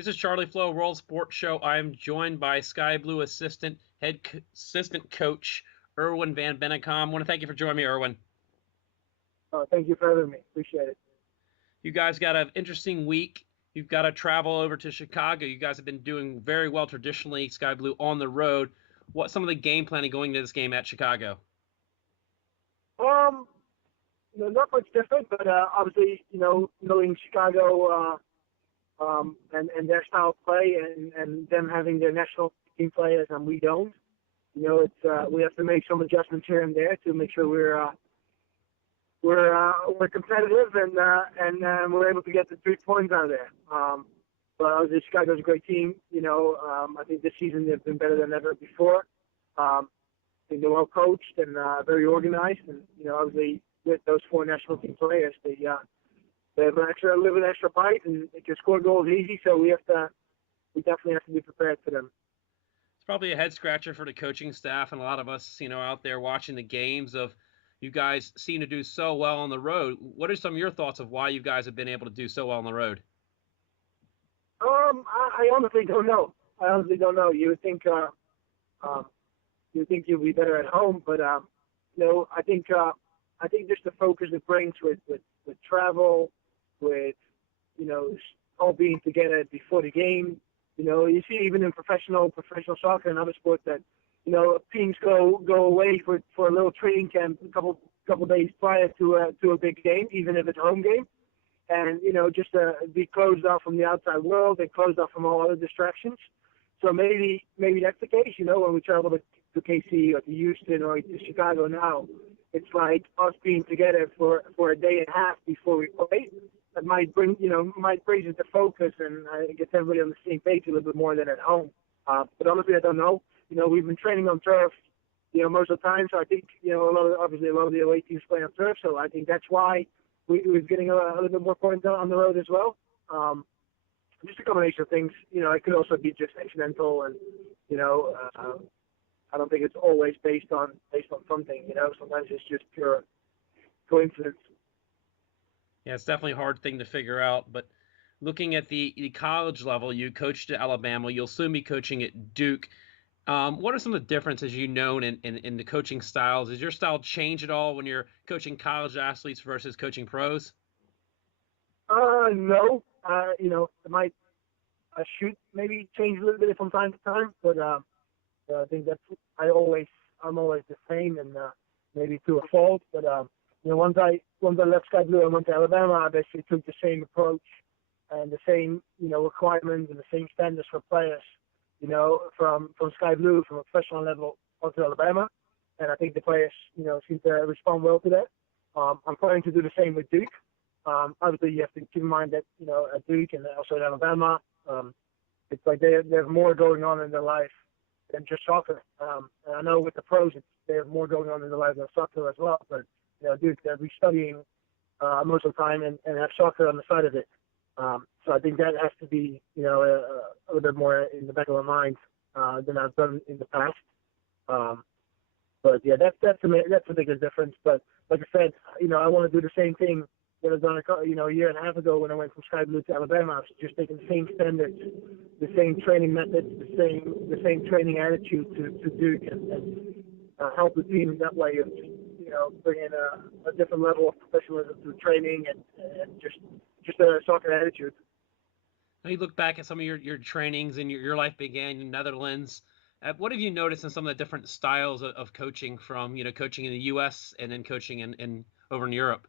This is Charlie Flowe, World Sports Show. I am joined by Sky Blue assistant coach Erwin van Bennekom. I want to thank you for joining me, Erwin. Thank you for having me. Appreciate it. You guys got an interesting week. You've got to travel over to Chicago. You guys have been doing very well traditionally, Sky Blue, on the road. What's some of the game planning going into this game at Chicago? Not much different, but obviously, knowing Chicago and their style of play and them having their national team players and we don't, it's we have to make some adjustments here and there to make sure we're competitive and we're able to get the 3 points out of there. But obviously, Chicago's a great team. I think this season they've been better than ever before. I think they're well coached and very organized, and obviously with those 4 national team players, they have a little bit extra bite and they can score goals easy. So we definitely have to be prepared for them. It's probably a head scratcher for the coaching staff and a lot of us, out there watching the games. Of you guys seem to do so well on the road. What are some of your thoughts of why you guys have been able to do so well on the road? I honestly don't know. You would think you'll be better at home, but I think just the focus it brings with travel, with all being together before the game. You see even in professional soccer and other sports that teams go away for a little training camp a couple days prior to a big game, even if it's a home game, and just be closed off from the outside world and closed off from all other distractions. So maybe that's the case. When we travel to KC or to Houston or to Chicago now, it's like us being together for a day and a half before we play. That might bring it to focus and get everybody on the same page a little bit more than at home. But honestly, I don't know. We've been training on turf, most of the time. So I think, a lot of the away teams play on turf. So I think that's why we're getting a little bit more points on the road as well. Just a combination of things. It could also be just accidental, and I don't think it's always based on something. Sometimes it's just pure coincidence. Yeah, it's definitely a hard thing to figure out. But looking at the college level, you coached at Alabama. You'll soon be coaching at Duke. What are some of the differences in the coaching styles? Does your style change at all when you're coaching college athletes versus coaching pros? No. It might maybe change a little bit from time to time, but I think I'm always the same, and maybe to a fault. But once I left Sky Blue and went to Alabama, I basically took the same approach and the same requirements and the same standards for players. From Sky Blue, from a professional level, onto Alabama, and I think the players seem to respond well to that. I'm planning to do the same with Duke. Obviously, you have to keep in mind that at Duke and also at Alabama, it's like they have more going on in their life than just soccer. And I know with the pros, they have more going on in their life than soccer as well. But Duke, they'll be studying most of the time and have soccer on the side of it. So I think that has to be a little bit more in the back of our minds than I've done in the past. But yeah, that's the biggest difference. But like I said, I want to do the same thing that I've done a year and a half ago when I went from Sky Blue to Alabama. I was just taking the same standards, the same training methods, the same training attitude to Duke and help the team that way of bring in a different level of professionalism through training and just a soccer attitude. Now you look back at some of your trainings and your life began in Netherlands. What have you noticed in some of the different styles of coaching from coaching in the U.S. and then coaching in over in Europe?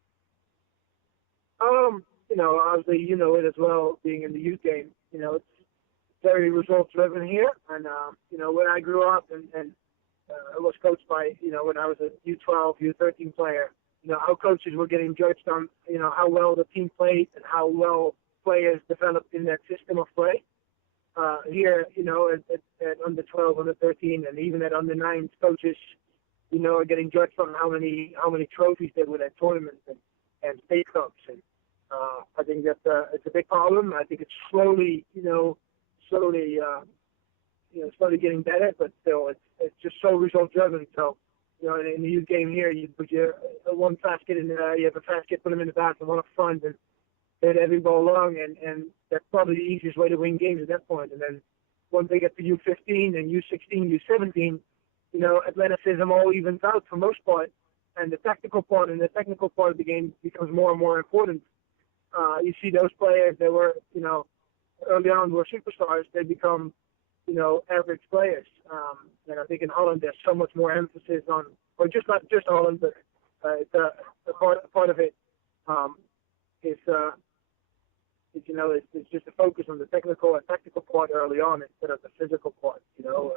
Obviously it as well, being in the youth game. It's very results driven here, and when I grew up and I was coached by when I was a U12, U13 player. Our coaches were getting judged on how well the team played and how well players developed in that system of play. Here, at under 12, under 13, and even at under 9, coaches, are getting judged on how many trophies they win at tournaments and state cups. And I think that it's a big problem. I think it's slowly getting better, but still, it's just so result driven. So, in the youth game here, you put your one fast kid in there, you have a fast kid, put him in the back and one up front, and hit every ball long, and that's probably the easiest way to win games at that point. And then once they get to U15 and U16, U17, you know, athleticism all evens out for most part, and the technical part of the game becomes more and more important. You see those players that were, you know, early on were superstars, they become, you know, average players. And I think in Holland there's so much more emphasis on, or just not just Holland, but it's a part of it is, you know, it's just a focus on the technical and tactical part early on instead of the physical part. You know,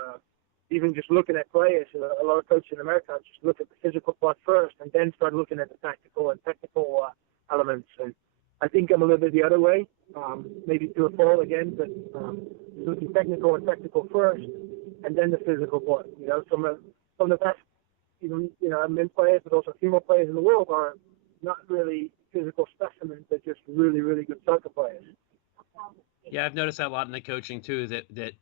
even just looking at players, a lot of coaches in America just look at the physical part first and then start looking at the tactical and technical elements. And I think I'm a little bit the other way, maybe to a fault again, but looking technical and tactical first, and then the physical part. You know, some of the best, even, you know, men players, but also female players in the world are not really physical specimens. They're just really, really good soccer players. Yeah, I've noticed that a lot in the coaching too. That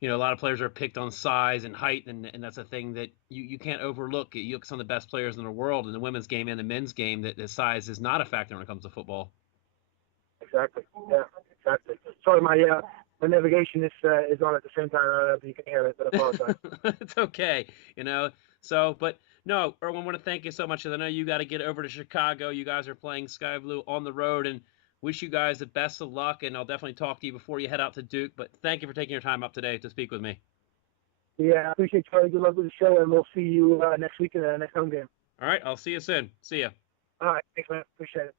you know, a lot of players are picked on size and height, and that's a thing that you can't overlook. You look at some of the best players in the world in the women's game and the men's game. That the size is not a factor when it comes to football. Exactly. Yeah, exactly. Sorry, my navigation is on at the same time. I don't know if you can hear it, but I apologize. It's okay, you know. So, but no, Erwin, I want to thank you so much. I know you got to get over to Chicago. You guys are playing Sky Blue on the road, and wish you guys the best of luck. And I'll definitely talk to you before you head out to Duke. But thank you for taking your time up today to speak with me. Yeah, I appreciate it, Charlie. Good luck with the show, and we'll see you next week in the next home game. All right, I'll see you soon. See ya. All right, thanks, man. Appreciate it.